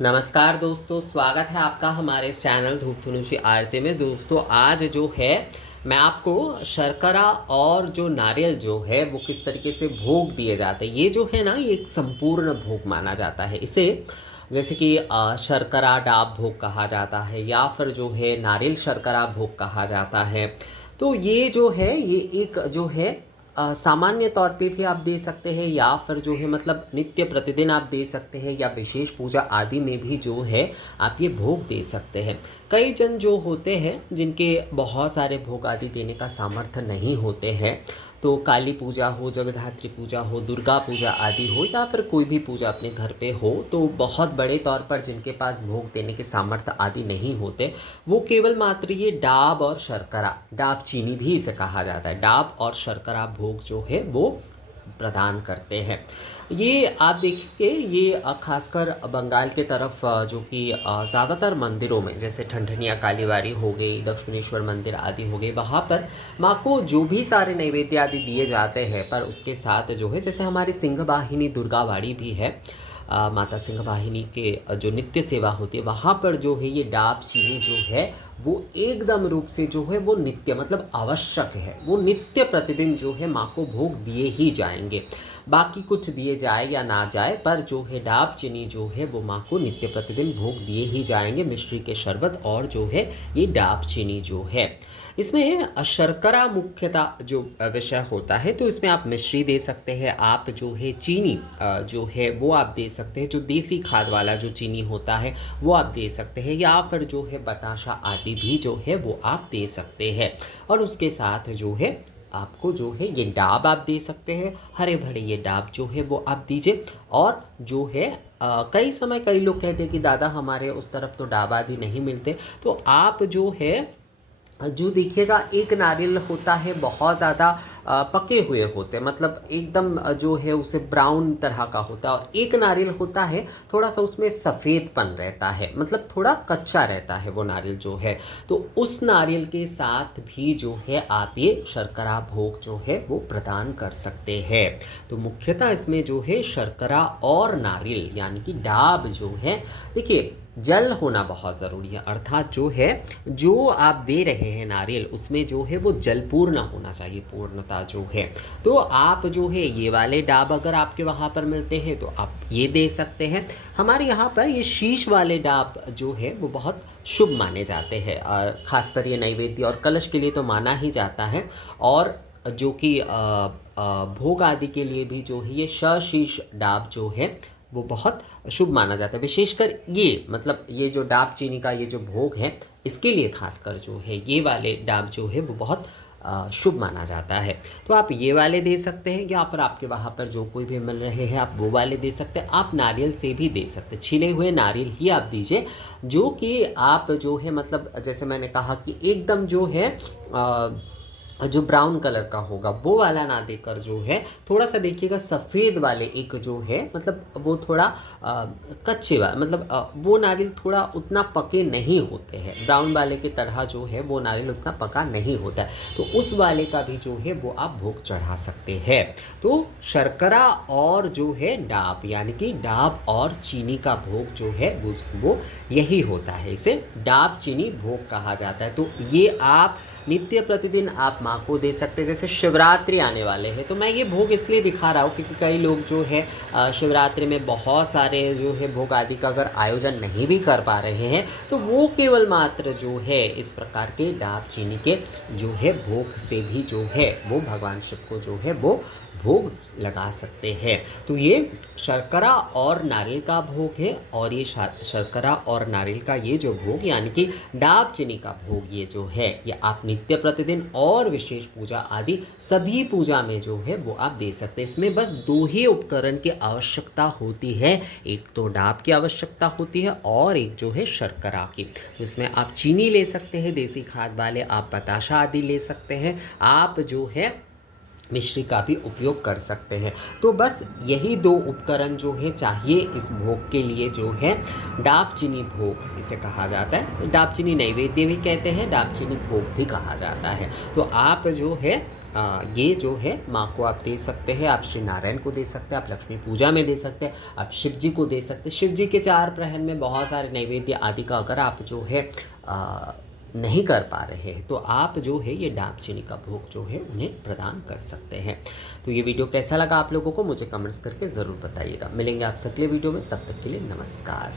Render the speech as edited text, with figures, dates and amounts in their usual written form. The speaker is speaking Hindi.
नमस्कार दोस्तों, स्वागत है आपका हमारे चैनल धूप धनुषी आरती में। दोस्तों आज जो है मैं आपको शर्करा और जो नारियल जो है वो किस तरीके से भोग दिए जाते हैं, ये जो है ना, ये एक संपूर्ण भोग माना जाता है। इसे जैसे कि शर्करा डाब भोग कहा जाता है या फिर जो है नारियल शर्करा भोग कहा जाता है। तो ये जो है ये एक जो है सामान्य तौर पे भी आप दे सकते हैं या फिर जो है मतलब नित्य प्रतिदिन आप दे सकते हैं या विशेष पूजा आदि में भी जो है आप ये भोग दे सकते हैं। कई जन जो होते हैं जिनके बहुत सारे भोग आदि देने का सामर्थ्य नहीं होते हैं, तो काली पूजा हो, जगद्धात्री पूजा हो, दुर्गा पूजा आदि हो या फिर कोई भी पूजा अपने घर पे हो, तो बहुत बड़े तौर पर जिनके पास भोग देने के सामर्थ्य आदि नहीं होते, वो केवल मात्र ये डाब और शर्करा, डाब चीनी भी इसे कहा जाता है, डाब और शर्करा भोग जो है वो प्रदान करते हैं। ये आप देखिए, ये खासकर बंगाल के तरफ जो कि ज़्यादातर मंदिरों में, जैसे ठंडनिया कालीवारी हो गई, दक्षिणेश्वर मंदिर आदि हो गए, वहाँ पर माँ को जो भी सारे नैवेद्य आदि दिए जाते हैं, पर उसके साथ जो है, जैसे हमारी सिंह वाहिनी दुर्गावाड़ी भी है, माता सिंह वाहिनी के जो नित्य सेवा होती है, वहाँ पर जो है ये डाब चीनी जो है वो एकदम रूप से जो है वो नित्य मतलब आवश्यक है। वो नित्य प्रतिदिन जो है माँ को भोग दिए ही जाएंगे। बाकी कुछ दिए जाए या ना जाए, पर जो है डाब चीनी जो है वो माँ को नित्य प्रतिदिन भोग दिए ही जाएंगे। मिश्री के शरबत और जो है ये डाब चीनी जो है, इसमें शर्करा मुख्यतः जो विषय होता है, तो इसमें आप मिश्री दे सकते हैं, आप जो है चीनी जो है वो आप दे सकते हैं, जो देसी खाद वाला जो चीनी होता है वो आप दे सकते हैं, या फिर जो है बताशा आदि भी जो है वो आप दे सकते हैं। और उसके साथ जो है आपको जो है ये डाब आप दे सकते हैं, हरे भरे ये डाब जो है वो आप दीजिए। और जो है कई समय कई लोग कहते हैं कि दादा हमारे उस तरफ तो डाब आदि नहीं मिलते, तो आप जो है जो देखिएगा, एक नारियल होता है बहुत ज़्यादा पके हुए होते, मतलब एकदम जो है उसे ब्राउन तरह का होता है, और एक नारियल होता है थोड़ा सा उसमें सफ़ेदपन रहता है, मतलब थोड़ा कच्चा रहता है वो नारियल जो है। तो उस नारियल के साथ भी जो है आप ये शर्करा भोग जो है वो प्रदान कर सकते हैं। तो मुख्यतः इसमें जो है शर्करा और नारियल यानी कि डाब जो है, देखिए जल होना बहुत ज़रूरी है, अर्थात जो है जो आप दे रहे हैं नारियल, उसमें जो है वो जलपूर्ण होना चाहिए, पूर्णता जो है। तो आप जो है ये वाले डाब अगर आपके वहाँ पर मिलते हैं तो आप ये दे सकते हैं। हमारे यहाँ पर ये शीश वाले डाब जो है वो बहुत शुभ माने जाते हैं, खासकर ये नैवेद्य और कलश के लिए तो माना ही जाता है, और जो कि भोग आदि के लिए भी जो है ये शीश डाब जो है वो बहुत शुभ माना जाता है। विशेषकर ये मतलब ये जो डाब चीनी का ये जो भोग है, इसके लिए खासकर जो है ये वाले डाब जो है वो बहुत शुभ माना जाता है। तो आप ये वाले दे सकते हैं, या फिर आपके वहाँ पर जो कोई भी मिल रहे हैं आप वो वाले दे सकते हैं। आप नारियल से भी दे सकते हैं, छिले हुए नारियल ही आप दीजिए, जो कि आप जो है मतलब जैसे मैंने कहा कि एकदम जो है जो ब्राउन कलर का होगा वो वाला ना देकर जो है थोड़ा सा देखिएगा सफ़ेद वाले एक जो है, मतलब वो थोड़ा कच्चे वाला, मतलब वो नारियल थोड़ा उतना पके नहीं होते हैं, ब्राउन वाले की तरह जो है वो नारियल उतना पका नहीं होता है, तो उस वाले का भी जो है वो आप भोग चढ़ा सकते हैं। तो शर्करा और जो है डाब यानी कि डाब और चीनी का भोग जो है वो यही होता है, इसे डाब चीनी भोग कहा जाता है। तो ये आप नित्य प्रतिदिन आप माँ को दे सकते हैं। जैसे शिवरात्रि आने वाले हैं, तो मैं ये भोग इसलिए दिखा रहा हूँ क्योंकि कई लोग जो है शिवरात्रि में बहुत सारे जो है भोग आदि का अगर आयोजन नहीं भी कर पा रहे हैं, तो वो केवल मात्र जो है इस प्रकार के डाब चीनी के जो है भोग से भी जो है वो भगवान शिव को जो है वो भोग लगा सकते हैं। तो ये शर्करा और नारियल का भोग है, और ये शर्करा और नारियल का ये जो भोग यानी कि डाब चीनी का भोग ये जो है, ये आप नित्य प्रतिदिन और विशेष पूजा आदि सभी पूजा में जो है वो आप दे सकते हैं। इसमें बस दो ही उपकरण की आवश्यकता होती है, एक तो डाब की आवश्यकता होती है और एक जो है शर्करा की। इसमें आप चीनी ले सकते हैं देसी खाद वाले, आप बताशा आदि ले सकते हैं, आप जो है मिश्री का भी उपयोग कर सकते हैं। तो बस यही 2 उपकरण जो है चाहिए इस भोग के लिए, जो है दालचीनी भोग इसे कहा जाता है। दालचीनी नैवेद्य भी कहते हैं, दालचीनी भोग भी कहा जाता है। तो आप जो है ये जो है माँ को आप दे सकते हैं, आप श्री नारायण को दे सकते हैं, आप लक्ष्मी पूजा में दे सकते हैं, आप शिव जी को दे सकते हैं। शिव जी के 4 प्रहर में बहुत सारे नैवेद्य आदि का अगर आप जो है नहीं कर पा रहे हैं तो आप जो है ये दालचीनी का भोग जो है उन्हें प्रदान कर सकते हैं। तो ये वीडियो कैसा लगा आप लोगों को मुझे कमेंट्स करके ज़रूर बताइएगा। मिलेंगे आपसे अगले वीडियो में, तब तक के लिए नमस्कार।